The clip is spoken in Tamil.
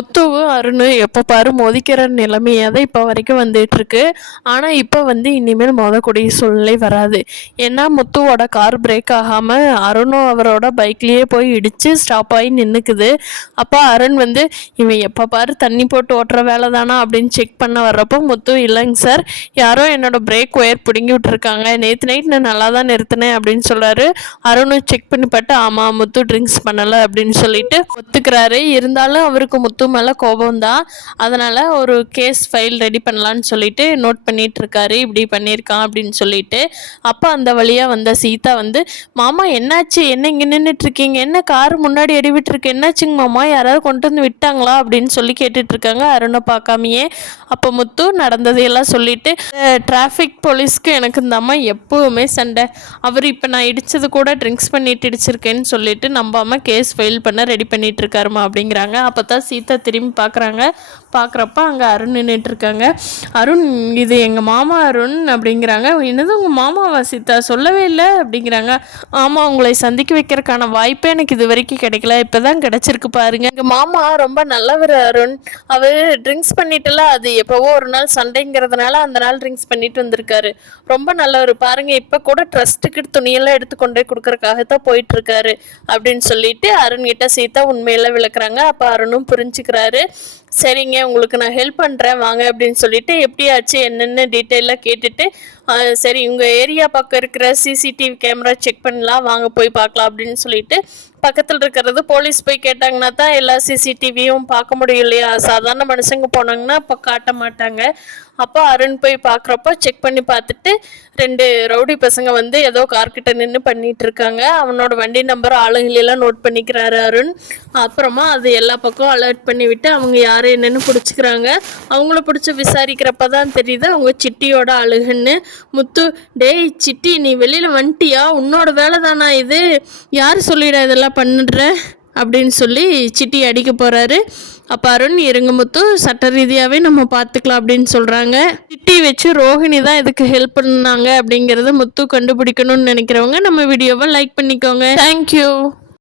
முத்துவும் அருணும் எப்போ பாரு மோதிக்கிற நிலைமையாக தான் இப்போ வரைக்கும் வந்துட்டுருக்கு. ஆனால் இப்போ இனிமேல் மோதக்கூடிய சூழ்நிலை வராது. ஏன்னா முத்துவோட கார் பிரேக் ஆகாமல் அருணும் அவரோட பைக்லேயே போய் இடித்து ஸ்டாப் ஆகி நின்றுக்குது. அப்போ அருண் இவன் எப்போ பாரு தண்ணி போட்டு ஓட்டுற வேலை தானா அப்படின்னு செக் பண்ண வர்றப்போ முத்து, இல்லைங்க சார், யாரோ என்னோடய பிரேக் ஒயர் பிடுங்கி விட்டுருக்காங்க, நேற்று நைட் நான் நல்லா தான் நிறுத்தினேன் அப்படின்னு சொல்கிறாரு. அருணும் செக் பண்ணி பார்த்து ஆமாம் முத்து ட்ரிங்க்ஸ் பண்ணலை அப்படின்னு சொல்லிட்டு ஒத்துக்கிறாரு. இருந்தாலும் அவருக்கு முத்து மேலே கோபம் தான். அதனால் ஒரு கேஸ் ஃபைல் ரெடி பண்ணலான்னு சொல்லிட்டு நோட் பண்ணிட்டு இருக்காரு, இப்படி பண்ணியிருக்கான் அப்படின்னு சொல்லிட்டு. அப்போ அந்த வழியாக வந்த சீதா மாமா என்னாச்சு, என்ன இங்கே நின்றுட்டுருக்கீங்க, என்ன கார் முன்னாடி அடிவிட்டுருக்கு, என்னாச்சுங்க மாமா, யாராவது கொண்டு வந்து விட்டாங்களா அப்படின்னு சொல்லி கேட்டுட்ருக்காங்க அருணை பார்க்காமையே. அப்போ முத்து நடந்ததையெல்லாம் சொல்லிட்டு, டிராஃபிக் போலீஸ்க்கு எனக்கு இந்த அம்மா எப்போவுமே சண்டை, அவர் இப்போ நான் இடித்தது கூட ட்ரிங்க்ஸ் பண்ணிட்டு இடிச்சிருக்கேன்னு சொல்லிட்டு நம்பாமல் கேஸ் ஃபைல் பண்ண ரெடி பண்ணிட்டு இருக்காருமா அப்படிங்கிறாங்க. அப்போ தான் சீதா திரும்பி பார்க்குறாங்க. பார்க்குறப்ப அங்கே அருண் நின்றுட்டுருக்காங்க. அருண், இது எங்கள் மாமா அருண் அப்படிங்கிறாங்க. என்னது உங்கள் மாமாவா சீதா, சொல்லவே இல்லை அப்படிங்கிறாங்க. ஆமாம், உங்களை சந்திக்க வைக்கிறதுக்கான வாய்ப்பே எனக்கு இது வரைக்கும் கிடைக்கல, இப்போ தான் கிடச்சிருக்கு பாருங்க. எங்கள் மாமா ரொம்ப நல்லவர் அருண், அவர் ட்ரிங்க்ஸ் பண்ணிட்டுல, அது எப்போவோ ஒரு நாள் சண்டைங்கிறதுனால அந்த நாள் ட்ரிங்க்ஸ் பண்ணிட்டு வந்திருக்காரு, ரொம்ப நல்லவர் பாருங்க, இப்போ கூட ட்ரஸ்ட்டுக்கு துணியெல்லாம் எடுத்து கொண்டே கொடுக்கறக்காகத்தான் போயிட்டுருக்காரு அப்படின்னு சொல்லிட்டு அருண்கிட்ட சீதா உண்மையெல்லாம் விளக்குறாங்க. அப்போ அருணும் புரிஞ்சுக்கிறாரு. சரிங்க, உங்களுக்கு நான் ஹெல்ப் பண்ணுறேன் வாங்க அப்படின்னு சொல்லிட்டு எப்படியாச்சு என்னென்ன டீட்டெயிலாக கேட்டுட்டு, சரி உங்கள் ஏரியா பக்கம் இருக்கிற சிசிடிவி கேமரா செக் பண்ணலாம் வாங்க போய் பார்க்கலாம் அப்படின்னு சொல்லிட்டு பக்கத்தில் இருக்கிறது போலீஸ் போய் கேட்டாங்கன்னா தான் எல்லா சிசிடிவியும் பார்க்க முடியும் இல்லையா, சாதாரண மனுஷங்க போனாங்கன்னா அப்போ காட்ட மாட்டாங்க. அப்போ அருண் போய் பார்க்குறப்போ செக் பண்ணி பார்த்துட்டு 2 ரவுடி பசங்க ஏதோ கார்கிட்ட நின்று பண்ணிட்டு இருக்காங்க. அவனோட வண்டி நம்பர் ஆளுங்களெல்லாம் நோட் பண்ணிக்கிறாரு அருண். அப்புறமா அது எல்லா பக்கம் அலர்ட் பண்ணி விட்டு அவங்க யார் என்னன்னு பிடிச்சிக்கிறாங்க. அவங்கள பிடிச்சி விசாரிக்கிறப்ப தான் தெரியுது அவங்க சிட்டியோட ஆளுகன்னு. முத்து, டேய் சிட்டி, நீ வெளியில் வந்துட்டியா, உன்னோட வேலை தானா இது, யார் சொல்லிட இதெல்லாம் பண்ணுற அப்படின்னு சொல்லி சிட்டி அடிக்க போகிறாரு. அப்போ அருண், இருங்க முத்து, சட்ட ரீதியாகவே நம்ம பார்த்துக்கலாம் அப்படின்னு சொல்கிறாங்க. சிட்டி வச்சு ரோஹிணி தான் இதுக்கு ஹெல்ப் பண்ணாங்க அப்படிங்கிறத முத்து கண்டுபிடிக்கணும்னு நினைக்கிறவங்க நம்ம வீடியோவை லைக் பண்ணிக்கோங்க. தேங்க்யூ.